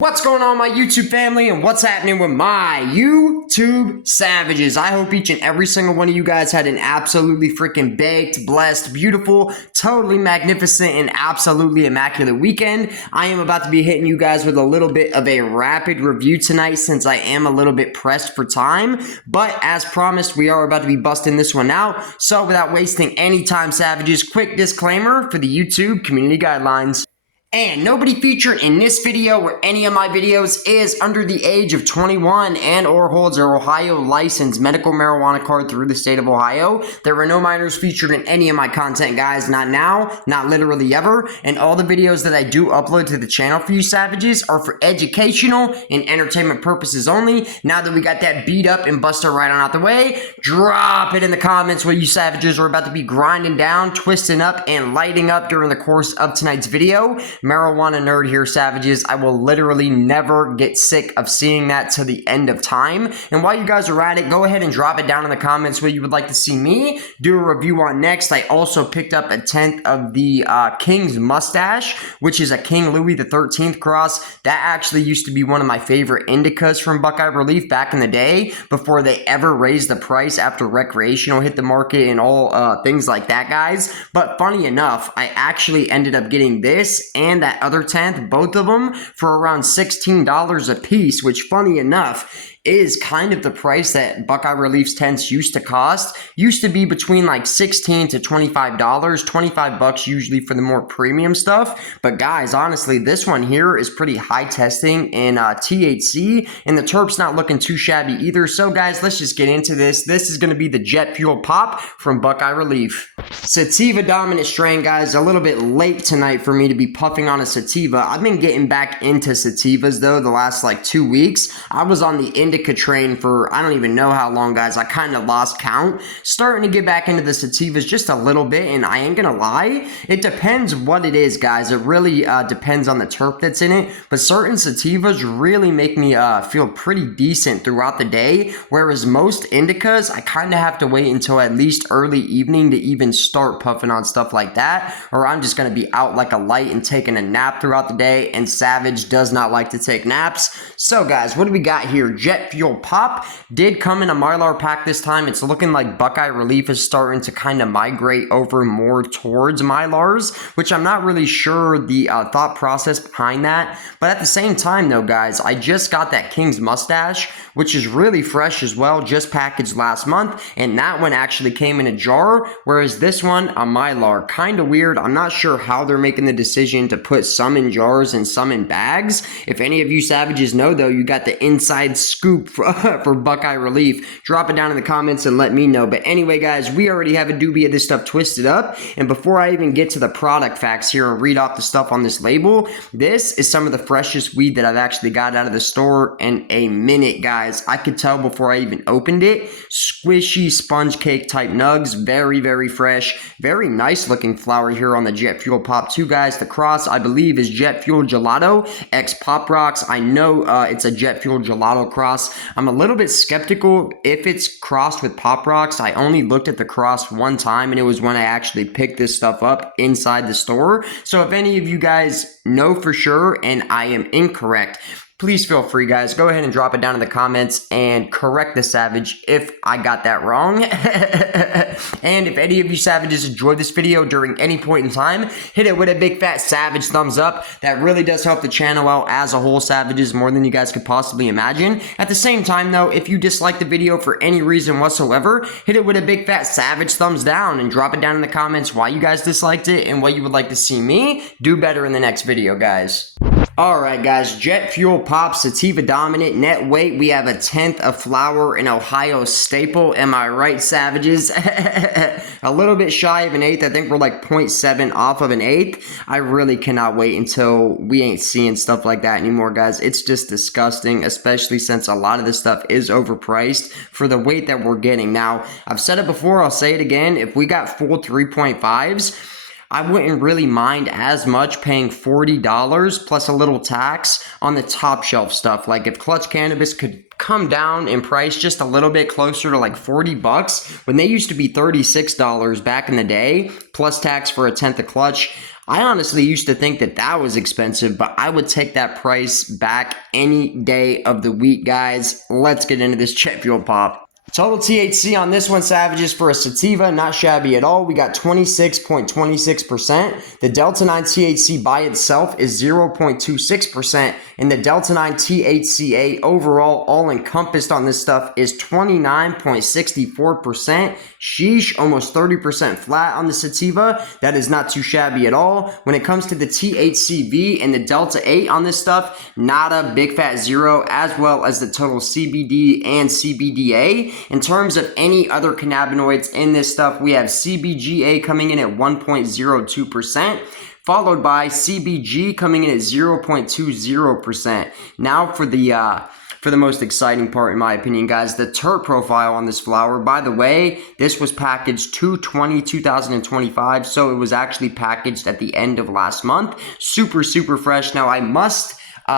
What's going on, my YouTube family, and what's happening with my YouTube savages? I hope each and every single one of you guys had an absolutely freaking baked, blessed, beautiful, totally magnificent, and absolutely immaculate weekend. I am about to be hitting you guys with a little bit of a rapid review tonight since I am a little bit pressed for time. But as promised, we are about to be busting this one out. So without wasting any time, savages, quick disclaimer for the YouTube community guidelines. And nobody featured in this video or any of my videos is under the age of 21 and or holds their Ohio licensed medical marijuana card through the state of Ohio. There are no minors featured in any of my content, guys. Not now, not literally ever. And all the videos that I do upload to the channel for you savages are for educational and entertainment purposes only. Now that we got that beat up and buster right on out the way, drop it in the comments what you savages are about to be grinding down, twisting up, and lighting up during the course of tonight's video. Marijuana nerd here, savages. I will literally never get sick of seeing that to the end of time. And while you guys are at it, go ahead and drop it down in the comments what you would like to see me do a review on next. I also picked up a 10th of the King's Mustache, which is a King Louis the 13th cross. That actually used to be one of my favorite indicas from Buckeye Relief back in the day before they ever raised the price after recreational hit the market and all things like that, guys. But funny enough, I actually ended up getting this and that other 10th, both of them, for around $16 a piece, which funny enough is kind of the price that Buckeye Relief's tents used to cost. Used to be between like $16 to $25, 25 bucks usually for the more premium stuff. But guys, honestly, this one here is pretty high testing in THC, and the terp's not looking too shabby either. So guys, let's just get into this. This is going to be the Jet Fuel Pop from Buckeye Relief. Sativa dominant strain, guys. A little bit late tonight for me to be puffing on a sativa. I've been getting back into sativas though the last like 2 weeks. I was on the indica train for I don't even know how long, guys. I kind of lost count. Starting to get back into the sativas just a little bit, and I ain't gonna lie, it depends what it is, guys. It really depends on the terp that's in it, but certain sativas really make me feel pretty decent throughout the day, whereas most indicas, I kind of have to wait until at least early evening to even start puffing on stuff like that, or I'm just gonna be out like a light and taking a nap throughout the day, and Savage does not like to take naps. So guys, what do we got here? Jet Fuel Pop did come in a Mylar pack this time. It's looking like Buckeye Relief is starting to kind of migrate over more towards Mylars, which I'm not really sure the thought process behind that. But at the same time though, guys, I just got that King's Mustache, which is really fresh as well, just packaged last month, and that one actually came in a jar, whereas this one, a Mylar. Kind of weird. I'm not sure how they're making the decision to put some in jars and some in bags. If any of you savages know though, you got the inside scoop for Buckeye Relief. Drop it down in the comments and let me know. But anyway, guys, we already have a doobie of this stuff twisted up, and before I even get to the product facts here and read off the stuff on this label, this is some of the freshest weed that I've actually got out of the store in a minute, guys. I could tell before I even opened it. Squishy sponge cake type nugs, very, very fresh, very nice looking flower here on the Jet Fuel Pop too, guys. The cross, I believe, is Jet Fuel Gelato X Pop Rocks. I know it's a Jet Fuel Gelato cross. I'm a little bit skeptical if it's crossed with Pop Rocks. I only looked at the cross one time, and it was when I actually picked this stuff up inside the store. So if any of you guys know for sure and I am incorrect, please feel free, guys. Go ahead and drop it down in the comments and correct the savage if I got that wrong. And if any of you savages enjoyed this video during any point in time, hit it with a big fat savage thumbs up. That really does help the channel out as a whole, savages, more than you guys could possibly imagine. At the same time, though, if you dislike the video for any reason whatsoever, hit it with a big fat savage thumbs down and drop it down in the comments why you guys disliked it and what you would like to see me do better in the next video, guys. Alright guys, Jet Fuel Pop, sativa dominant, net weight, we have a 10th of flower, an Ohio staple, am I right, savages? A little bit shy of an eighth, I think we're like 0.7 off of an eighth. I really cannot wait until we ain't seeing stuff like that anymore, guys. It's just disgusting, especially since a lot of this stuff is overpriced for the weight that we're getting. Now, I've said it before, I'll say it again, if we got full 3.5s, I wouldn't really mind as much paying $40 plus a little tax on the top shelf stuff. Like if Clutch Cannabis could come down in price just a little bit closer to like 40 bucks when they used to be $36 back in the day, plus tax for a 10th of Clutch, I honestly used to think that that was expensive, but I would take that price back any day of the week, guys. Let's get into this jet fuel pop. Total THC on this one, Savages, for a sativa, not shabby at all. We got 26.26%. The Delta 9 THC by itself is 0.26%. And the Delta 9 THCA overall, all encompassed on this stuff, is 29.64%. Sheesh, almost 30% flat on the sativa. That is not too shabby at all. When it comes to the THCV and the Delta 8 on this stuff, not a big fat zero, as well as the total CBD and CBDA. In terms of any other cannabinoids in this stuff, we have CBGA coming in at 1.02%, followed by CBG coming in at 0.20%. Now for the most exciting part, in my opinion, guys, the terp profile on this flower. By the way, this was packaged 2/20/2025, so it was actually packaged at the end of last month. Super, super fresh. Now, I must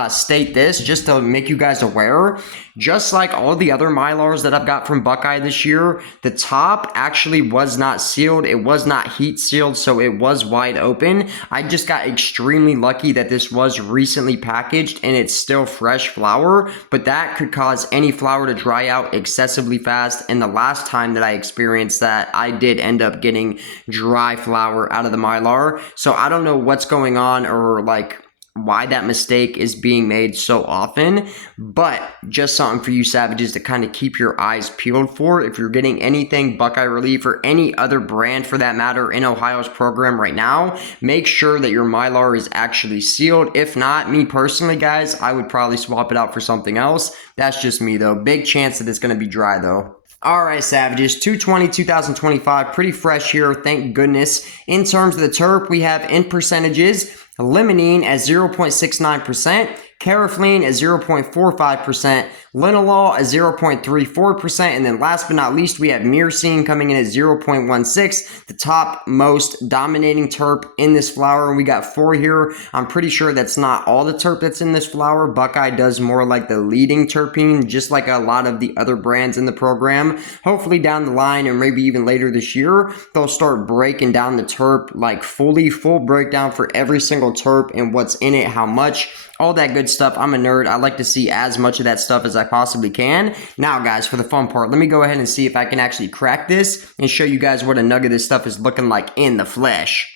state this just to make you guys aware. Just like all the other Mylars that I've got from Buckeye this year, the top actually was not sealed. It was not heat sealed, so it was wide open. I just got extremely lucky that this was recently packaged and it's still fresh flower, but that could cause any flower to dry out excessively fast. And the last time that I experienced that, I did end up getting dry flower out of the Mylar. So I don't know what's going on or like why that mistake is being made so often, but just something for you Savages to kind of keep your eyes peeled for. If you're getting anything Buckeye Relief or any other brand for that matter in Ohio's program right now, make sure that your Mylar is actually sealed. If not, me personally, guys, I would probably swap it out for something else. That's just me though. Big chance that it's going to be dry though. Alright, Savages, 2/20/2025, pretty fresh here, thank goodness. In terms of the terp, we have in percentages, limonene at 0.69%, caraflene at 0.45%, linalool at 0.34%, and then last but not least, we have myrcene coming in at 0.16, the top most dominating terp in this flower, and we got 4 here. I'm pretty sure that's not all the terp that's in this flower. Buckeye does more like the leading terpene, just like a lot of the other brands in the program. Hopefully down the line, or maybe even later this year, they'll start breaking down the terp, like full breakdown for every single terp and what's in it, how much, all that good stuff. I'm a nerd. I like to see as much of that stuff as I possibly can. Now, guys, for the fun part, let me go ahead and see if I can actually crack this and show you guys what a nug of this stuff is looking like in the flesh.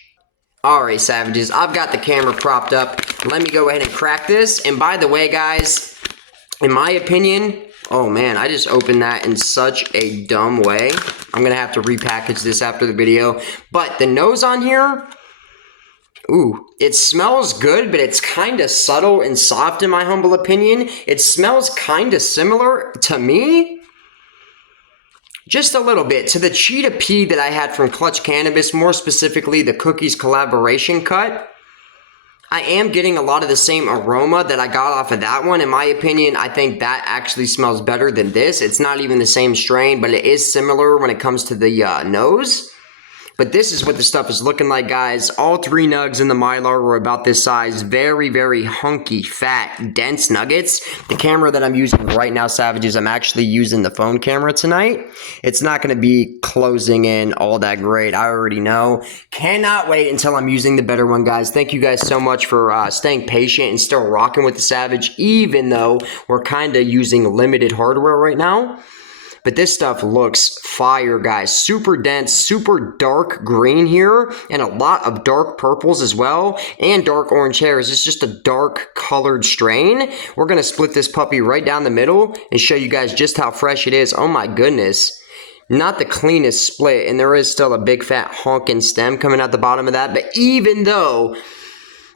Alright, Savages, I've got the camera propped up. Let me go ahead and crack this. And by the way, guys, in my opinion, oh man, I just opened that in such a dumb way. I'm going to have to repackage this after the video. But the nose on here, ooh, it smells good, but it's kind of subtle and soft in my humble opinion. It smells kind of similar to me, just a little bit, to the Cheetah Pea that I had from Clutch Cannabis, more specifically the Cookies collaboration cut. I am getting a lot of the same aroma that I got off of that one. In my opinion, I think that actually smells better than this. It's not even the same strain, but it is similar when it comes to the nose. But this is what the stuff is looking like, guys. All 3 nugs in the Mylar were about this size. Very, very hunky, fat, dense nuggets. The camera that I'm using right now, Savages, I'm actually using the phone camera tonight. It's not going to be closing in all that great. I already know. Cannot wait until I'm using the better one, guys. Thank you guys so much for staying patient and still rocking with the Savage, even though we're kind of using limited hardware right now. But this stuff looks fire, guys. Super dense, super dark green here, and a lot of dark purples as well, and dark orange hairs. It's just a dark colored strain. We're going to split this puppy right down the middle and show you guys just how fresh it is. Oh my goodness. Not the cleanest split, and there is still a big fat honking stem coming out the bottom of that, but even though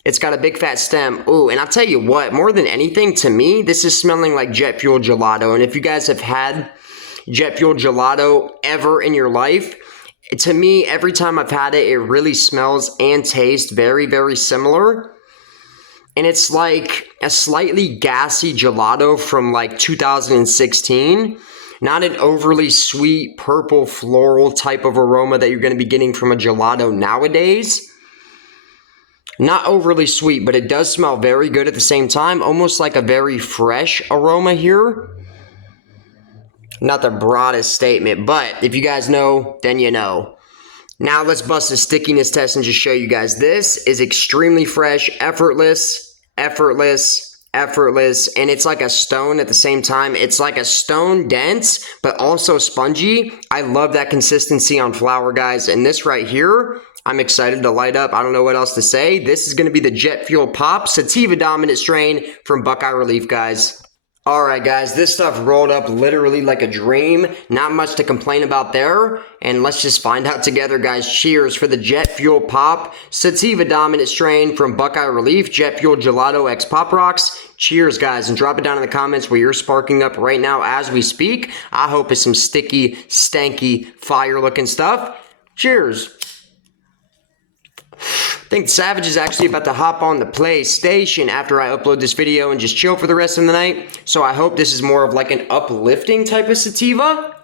it's got a big fat stem. Ooh, and I'll tell you what, more than anything, to me, this is smelling like jet fuel gelato. And if you guys have had jet fuel gelato ever in your life, to me, every time I've had it, it really smells and tastes very, very similar. And it's like a slightly gassy gelato from like 2016. Not an overly sweet purple floral type of aroma that you're going to be getting from a gelato nowadays. Not overly sweet, but it does smell very good at the same time. Almost like a very fresh aroma here. Not the broadest statement, but if you guys know, then you know. Now let's bust a stickiness test and just show you guys. This is extremely fresh, effortless, and it's like a stone at the same time. It's like a stone dense, but also spongy. I love that consistency on flour, guys. And this right here, I'm excited to light up. I don't know what else to say. This is going to be the Jet Fuel Pop Sativa Dominant strain from Buckeye Relief, guys. Alright guys, this stuff rolled up literally like a dream. Not much to complain about there. And let's just find out together, guys. Cheers for the Jet Fuel Pop Sativa Dominant strain from Buckeye Relief, Jet Fuel Gelato X Pop Rocks. Cheers, guys, and drop it down in the comments where you're sparking up right now as we speak. I hope it's some sticky, stanky, fire-looking stuff. Cheers. I think Savage is actually about to hop on the PlayStation after I upload this video and just chill for the rest of the night. So I hope this is more of like an uplifting type of sativa.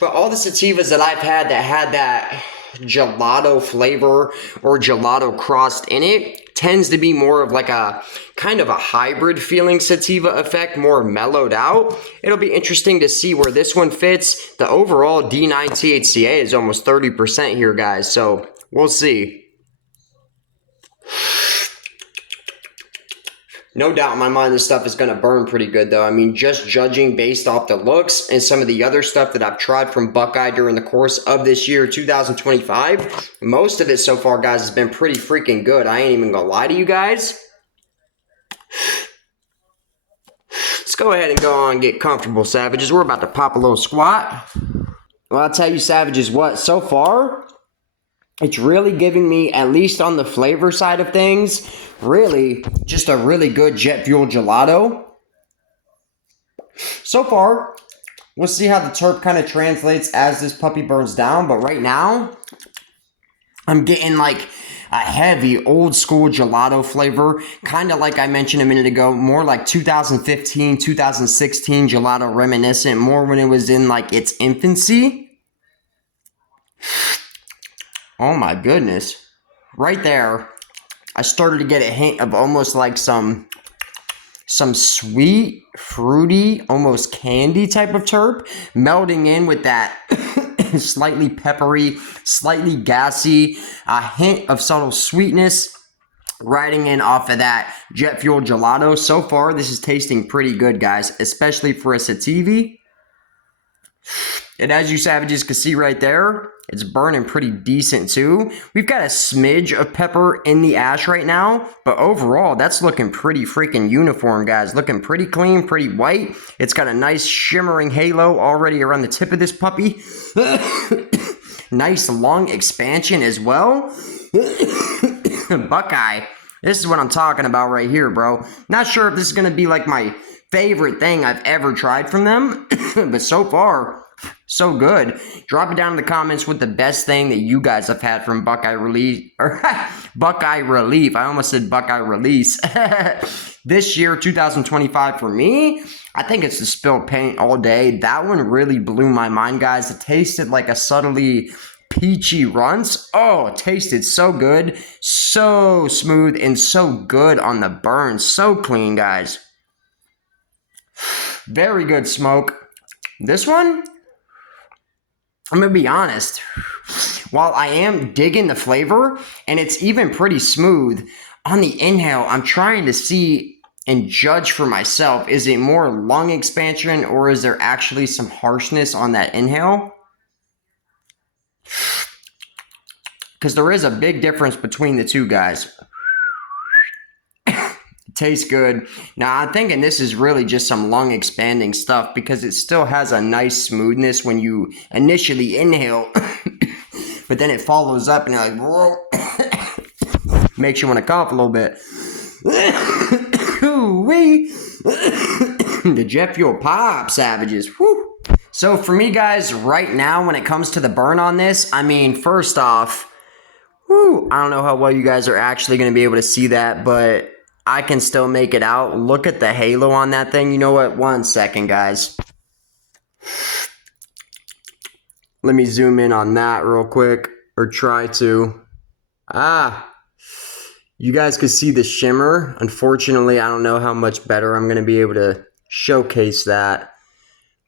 But all the sativas that I've had that gelato flavor or gelato crust in it tends to be more of like a kind of a hybrid feeling sativa effect, more mellowed out. It'll be interesting to see where this one fits. The overall D9 THCA is almost 30% here, guys, so we'll see. No doubt in my mind this stuff is going to burn pretty good, though. I mean, just judging based off the looks and some of the other stuff that I've tried from Buckeye during the course of this year, 2025, most of it so far, guys, has been pretty freaking good. I ain't even going to lie to you guys. Let's go ahead and go on and get comfortable, Savages. We're about to pop a little squat. Well, I'll tell you, Savages, what? So far, it's really giving me, at least on the flavor side of things, really just a really good jet fuel gelato. So far, we'll see how the terp kind of translates as this puppy burns down. But right now, I'm getting like a heavy old school gelato flavor. Kind of like I mentioned a minute ago, more like 2015, 2016 gelato reminiscent. More when it was in like its infancy. Oh my goodness. Right there, I started to get a hint of almost like some sweet, fruity, almost candy type of terp, melding in with that slightly peppery, slightly gassy, a hint of subtle sweetness, riding in off of that jet fuel gelato. So far, this is tasting pretty good, guys, especially for a sativa. And as you Savages can see right there, it's burning pretty decent too. We've got a smidge of pepper in the ash right now, but overall, that's looking pretty freaking uniform, guys. Looking pretty clean, pretty white. It's got a nice shimmering halo already around the tip of this puppy. Nice long expansion as well. Buckeye, this is what I'm talking about right here, bro. Not sure if this is going to be like my favorite thing I've ever tried from them, but so far, so good. Drop it down in the comments with the best thing that you guys have had from Buckeye Relief, or Buckeye Relief. I almost said Buckeye Release. This year, 2025 for me, I think it's the spilled paint all day. That one really blew my mind, guys. It tasted like a subtly peachy runts. Oh, it tasted so good, so smooth, and so good on the burn. So clean, guys. Very good smoke. This one, I'm going to be honest, while I am digging the flavor, and it's even pretty smooth, on the inhale, I'm trying to see and judge for myself, is it more lung expansion, or is there actually some harshness on that inhale? Because there is a big difference between the two, guys. Tastes good. Now, I'm thinking this is really just some lung expanding stuff because it still has a nice smoothness when you initially inhale, but then it follows up and you're like, whoa. Makes you want to cough a little bit. Ooh-wee. The jet fuel pop, Savages. Whew. So for me, guys, right now when it comes to the burn on this, I mean, first off, whew, I don't know how well you guys are actually going to be able to see that, but I can still make it out. Look at the halo on that thing. You know what? 1 second, guys. Let me zoom in on that real quick, or try to. You guys can see the shimmer. Unfortunately, I don't know how much better I'm going to be able to showcase that.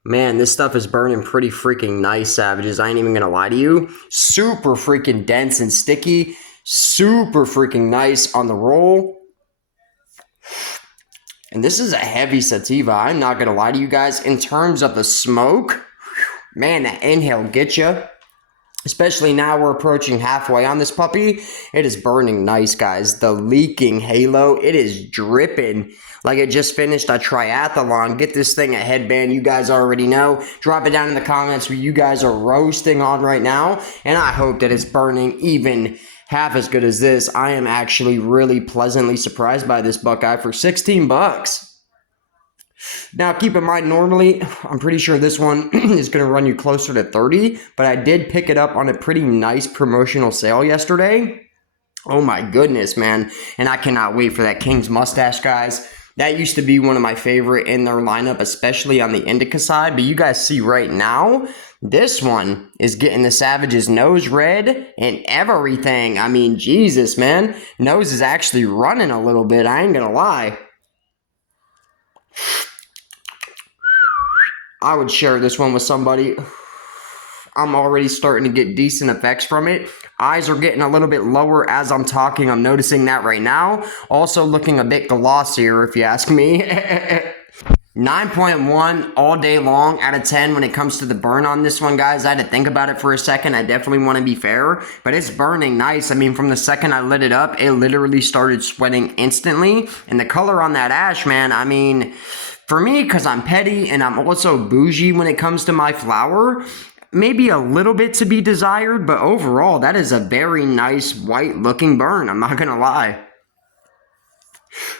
Man, this stuff is burning pretty freaking nice, Savages. I ain't even gonna lie to you. Super freaking dense and sticky. Super freaking nice on the roll. And this is a heavy sativa. I'm not gonna lie to you guys. In terms of the smoke, man, that inhale gets you. Especially now we're approaching halfway on this puppy. It is burning nice, guys. The leaking halo, it is dripping like it just finished a triathlon. Get this thing a headband, you guys already know. Drop it down in the comments what you guys are roasting on right now. And I hope that it's burning even half as good as this. I am actually really pleasantly surprised by this Buckeye for 16 bucks. Now, keep in mind, normally, I'm pretty sure this one is going to run you closer to 30, but I did pick it up on a pretty nice promotional sale yesterday. Oh my goodness, man. And I cannot wait for that King's Mustache, guys. That used to be one of my favorite in their lineup, especially on the indica side. But you guys see right now, this one is getting the Savage's nose red and everything. I mean, Jesus, man. Nose is actually running a little bit. I ain't going to lie. I would share this one with somebody. I'm already starting to get decent effects from it. Eyes are getting a little bit lower as I'm talking. I'm noticing that right now. Also looking a bit glossier, if you ask me. 9.1 all day long out of 10 when it comes to the burn on this one, guys. I had to think about it for a second. I definitely want to be fair, but it's burning nice. I mean, from the second I lit it up, it literally started sweating instantly. And the color on that ash, man, I mean, for me, because I'm petty and I'm also bougie when it comes to my flower, maybe a little bit to be desired, but overall, that is a very nice white looking burn. I'm not going to lie.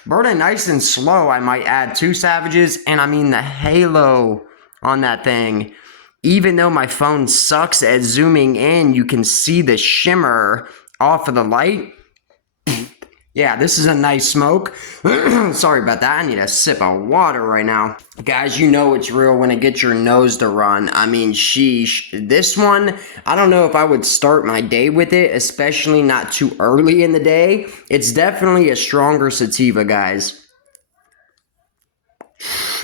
Burning nice and slow, I might add, too, Savages. And I mean, the halo on that thing, even though my phone sucks at zooming in, you can see the shimmer off of the light. Yeah, this is a nice smoke. Sorry about that. I need a sip of water right now. Guys, you know it's real when it gets your nose to run. I mean, sheesh. This one, I don't know if I would start my day with it, especially not too early in the day. It's definitely a stronger sativa, guys.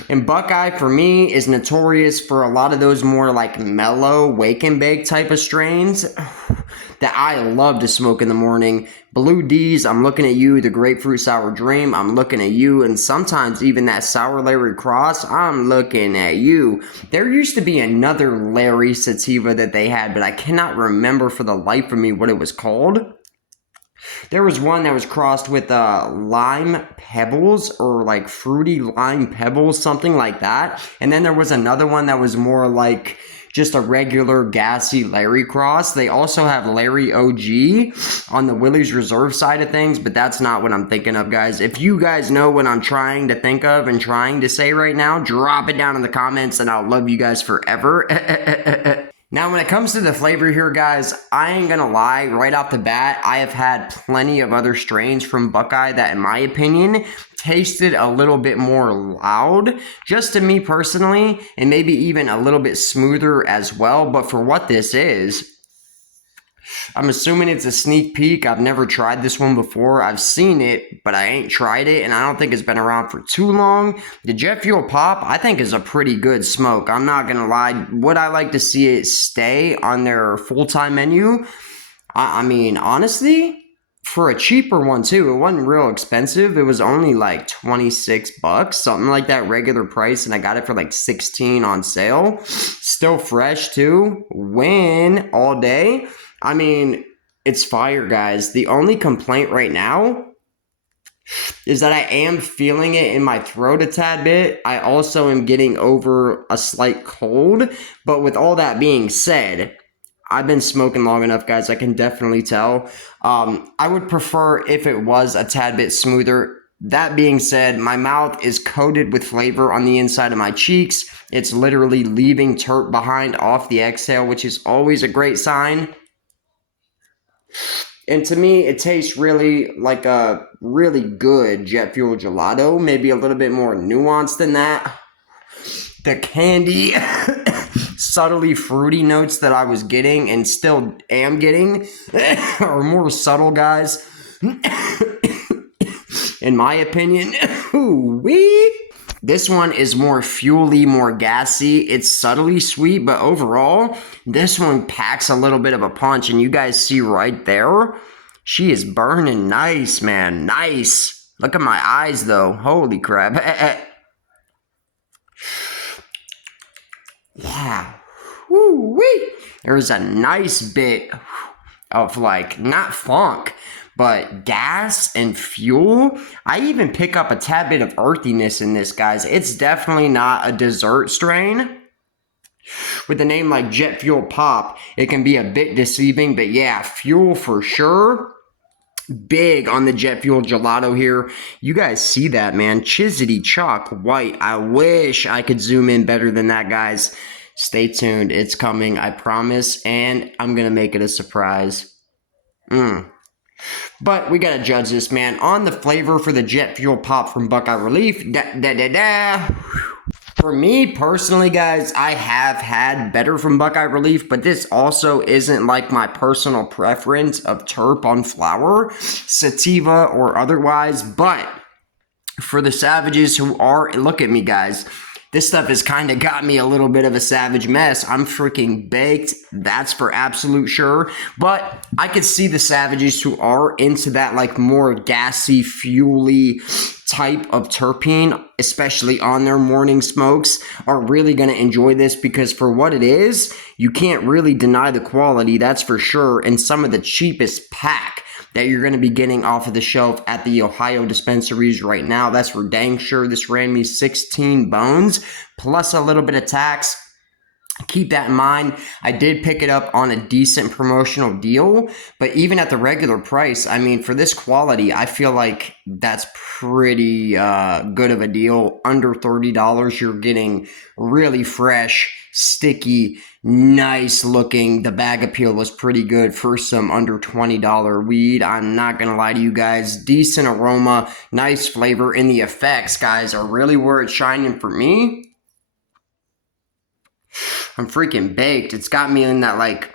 And Buckeye, for me, is notorious for a lot of those more like mellow, wake and bake type of strains that I love to smoke in the morning. Blue D's, I'm looking at you. The Grapefruit Sour Dream, I'm looking at you. And sometimes even that Sour Larry Cross, I'm looking at you. There used to be another Larry sativa that they had, but I cannot remember for the life of me what it was called. There was one that was crossed with lime pebbles or like fruity lime pebbles, something like that. And then there was another one that was more like just a regular gassy Larry cross. They also have Larry OG on the Willie's Reserve side of things, but that's not what I'm thinking of, guys. If you guys know what I'm trying to think of and trying to say right now, drop it down in the comments and I'll love you guys forever. Now, when it comes to the flavor here, guys, I ain't gonna lie, right off the bat, I have had plenty of other strains from Buckeye that, in my opinion, tasted a little bit more loud, just to me personally, and maybe even a little bit smoother as well. But for what this is, I'm assuming it's a sneak peek. I've never tried this one before. I've seen it, but I ain't tried it, and I don't think it's been around for too long. The Jet Fuel Pop, I think, is a pretty good smoke. I'm not going to lie. Would I like to see it stay on their full-time menu? I mean, honestly, for a cheaper one, too, it wasn't real expensive. It was only like 26 bucks, something like that, regular price, and I got it for like 16 on sale. Still fresh, too. Win all day. I mean, it's fire, guys. The only complaint right now is that I am feeling it in my throat a tad bit. I also am getting over a slight cold. But with all that being said, I've been smoking long enough, guys. I can definitely tell. I would prefer if it was a tad bit smoother. That being said, my mouth is coated with flavor on the inside of my cheeks. It's literally leaving terp behind off the exhale, which is always a great sign. And to me, it tastes really like a really good jet fuel gelato. Maybe a little bit more nuanced than that. The candy, subtly fruity notes that I was getting and still am getting are more subtle, guys. In my opinion. Ooh-wee. This one is more fuely, more gassy. It's subtly sweet, but overall, this one packs a little bit of a punch. And you guys see right there, she is burning nice, man. Nice. Look at my eyes, though. Holy crap. Yeah. Woo-wee. There's a nice bit of, like, not funk, but gas and fuel. I even pick up a tad bit of earthiness in this, guys. It's definitely not a dessert strain. With a name like Jet Fuel Pop, it can be a bit deceiving, but yeah, fuel for sure. Big on the Jet Fuel Gelato here. You guys see that, man. Chiseled chalk white. I wish I could zoom in better than that, guys. Stay tuned. It's coming, I promise, and I'm going to make it a surprise. But we got to judge this, man. On the flavor for the Jet Fuel Pop from Buckeye Relief, For me personally, guys, I have had better from Buckeye Relief, but this also isn't like my personal preference of terp on flower, sativa or otherwise. But for the savages who are, look at me, guys. This stuff has kind of got me a little bit of a savage mess. I'm freaking baked. That's for absolute sure. But I could see the savages who are into that like more gassy, fuely type of terpene, especially on their morning smokes, are really going to enjoy this because for what it is, you can't really deny the quality, that's for sure. And some of the cheapest pack that you're going to be getting off of the shelf at the Ohio dispensaries right now. That's for dang sure. This ran me 16 bones plus a little bit of tax. Keep that in mind. I did pick it up on a decent promotional deal, but even at the regular price, I mean, for this quality, I feel like that's pretty good of a deal. Under $30, you're getting really fresh, sticky, nice looking. The bag appeal was pretty good for some under $20 weed. I'm not gonna lie to you guys. Decent aroma, nice flavor, and the effects, guys, are really where it's shining for me. I'm freaking baked. It's got me in that, like,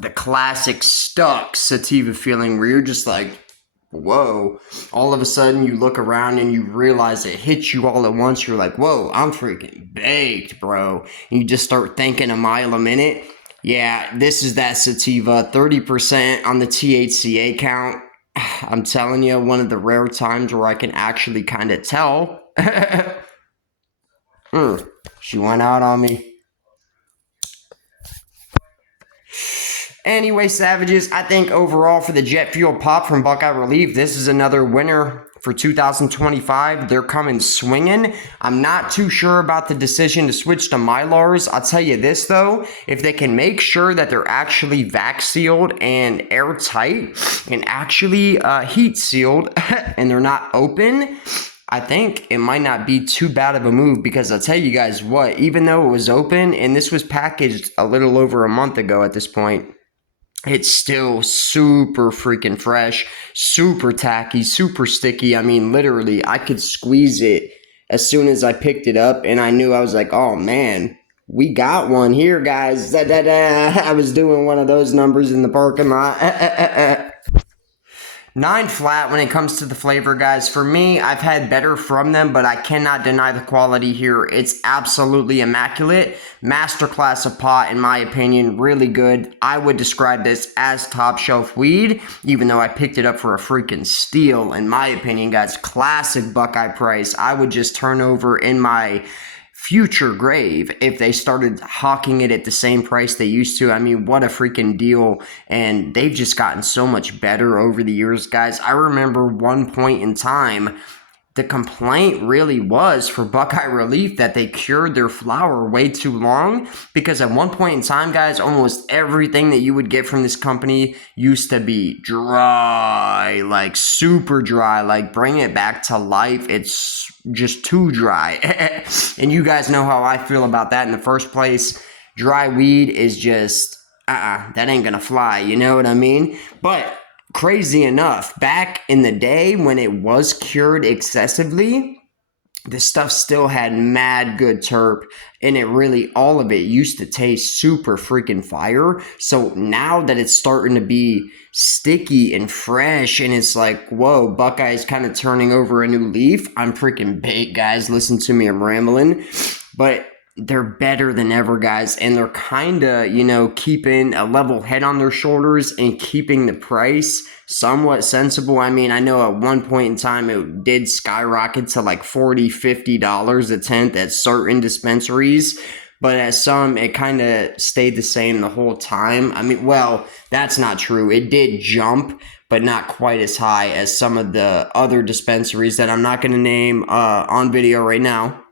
the classic stuck sativa feeling where you're just like, whoa. All of a sudden, you look around and you realize it hits you all at once. You're like, whoa, I'm freaking baked, bro. And you just start thinking a mile a minute. Yeah, this is that sativa. 30% on the THCA count. I'm telling you, one of the rare times where I can actually kind of tell. She went out on me. Anyway, savages, I think overall for the Jet Fuel Pop from Buckeye Relief, this is another winner for 2025. They're coming swinging. I'm not too sure about the decision to switch to Mylars. I'll tell you this, though. If they can make sure that they're actually vac sealed and airtight and actually heat sealed and they're not open, I think it might not be too bad of a move because I'll tell you guys what, even though it was open and this was packaged a little over a month ago at this point, it's still super freaking fresh, super tacky, super sticky. I mean, literally, I could squeeze it as soon as I picked it up, and I knew I was like, oh, man, we got one here, guys. I was doing one of those numbers in the parking lot. 9 flat when it comes to the flavor, guys. For me, I've had better from them, but I cannot deny the quality here. It's absolutely immaculate. Masterclass of pot, in my opinion. Really good. I would describe this as top shelf weed, even though I picked it up for a freaking steal. In my opinion, guys, classic Buckeye price. I would just turn over in my future grave if they started hawking it at the same price they used to. I mean, what a freaking deal. And they've just gotten so much better over the years, guys. I remember one point in time, the complaint really was for Buckeye Relief that they cured their flower way too long, because at one point in time, guys, almost everything that you would get from this company used to be dry, like super dry, like bring it back to life. It's just too dry. And you guys know how I feel about that in the first place. Dry weed is just, that ain't gonna fly, you know what I mean? But crazy enough, back in the day when it was cured excessively, this stuff still had mad good terp, and it really, all of it used to taste super freaking fire. So now that it's starting to be sticky and fresh, and it's like, whoa, Buckeye's kind of turning over a new leaf. I'm freaking baked, guys. Listen to me, I'm rambling. But they're better than ever, guys, and they're kind of, keeping a level head on their shoulders and keeping the price somewhat sensible. I mean, I know at one point in time it did skyrocket to like $40-50 a tenth at certain dispensaries, but at some it kind of stayed the same the whole time. I mean, well, that's not true. It did jump, but not quite as high as some of the other dispensaries that I'm not going to name on video right now.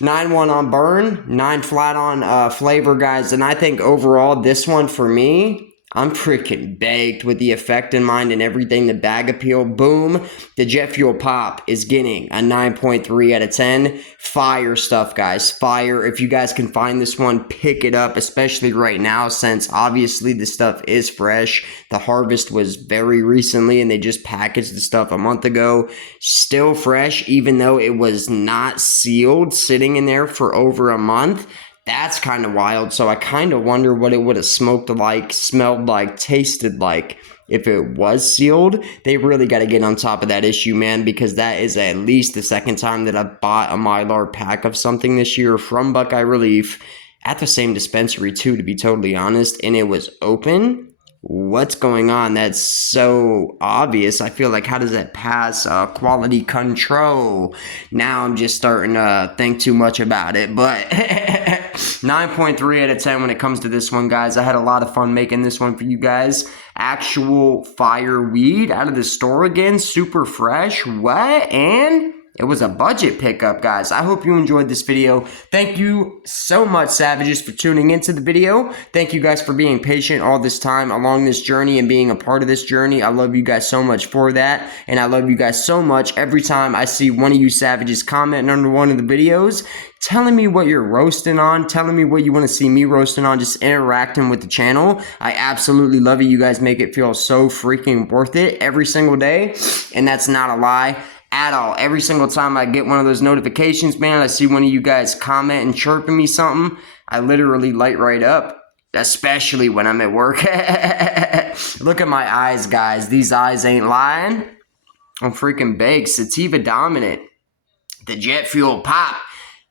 9-1 on burn, 9 flat on flavor, guys. And I think overall, this one for me, I'm freaking baked with the effect in mind and everything. The bag appeal, boom. The Jet Fuel Pop is getting a 9.3 out of 10. Fire stuff, guys. Fire. If you guys can find this one, pick it up, especially right now, since obviously the stuff is fresh. The harvest was very recently, and they just packaged the stuff a month ago. Still fresh, even though it was not sealed, sitting in there for over a month. That's kind of wild. So I kind of wonder what it would have smoked like, smelled like, tasted like if it was sealed. They really got to get on top of that issue, man, because that is at least the second time that I bought a Mylar pack of something this year from Buckeye Relief at the same dispensary too, to be totally honest, and it was open. What's going on? That's so obvious. I feel like, how does that pass quality control? Now I'm just starting to think too much about it, but 9.3 out of 10 when it comes to this one, guys. I had a lot of fun making this one for you guys. Actual fire weed out of the store again, super fresh. What? And it was a budget pickup, guys. I hope you enjoyed this video. Thank you so much, Savages, for tuning into the video. Thank you guys for being patient all this time along this journey and being a part of this journey. I love you guys so much for that. And I love you guys so much every time I see one of you Savages commenting under one of the videos, telling me what you're roasting on, telling me what you want to see me roasting on, just interacting with the channel. I absolutely love it. You guys make it feel so freaking worth it every single day. And that's not a lie at all. Every single time I get one of those notifications, man, I see one of you guys comment and chirping me something, I literally light right up, especially when I'm at work. Look at my eyes, guys. These eyes ain't lying. I'm freaking baked. Sativa dominant. The Jet Fuel Pop.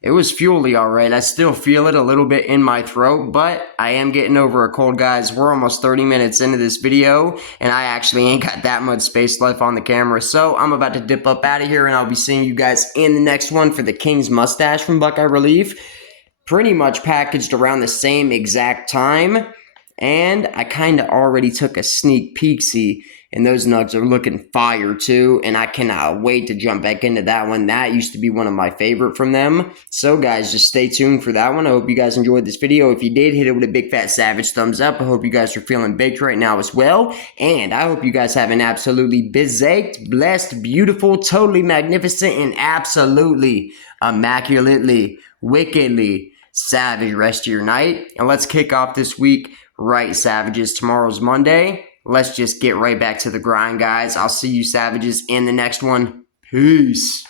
It was fuely all right. I still feel it a little bit in my throat, but I am getting over a cold, guys. We're almost 30 minutes into this video, and I actually ain't got that much space left on the camera, so I'm about to dip up out of here, and I'll be seeing you guys in the next one for the King's Mustache from Buckeye Relief. Pretty much packaged around the same exact time, and I kind of already took a sneak peek-see, and those nugs are looking fire too, and I cannot wait to jump back into that one. That used to be one of my favorite from them. So guys, just stay tuned for that one. I hope you guys enjoyed this video. If you did, hit it with a big fat savage thumbs up. I hope you guys are feeling baked right now as well, and I hope you guys have an absolutely bizaked, blessed, beautiful, totally magnificent, and absolutely immaculately, wickedly savage rest of your night. And let's kick off this week right, Savages. Tomorrow's Monday. Let's just get right back to the grind, guys. I'll see you Savages in the next one. Peace.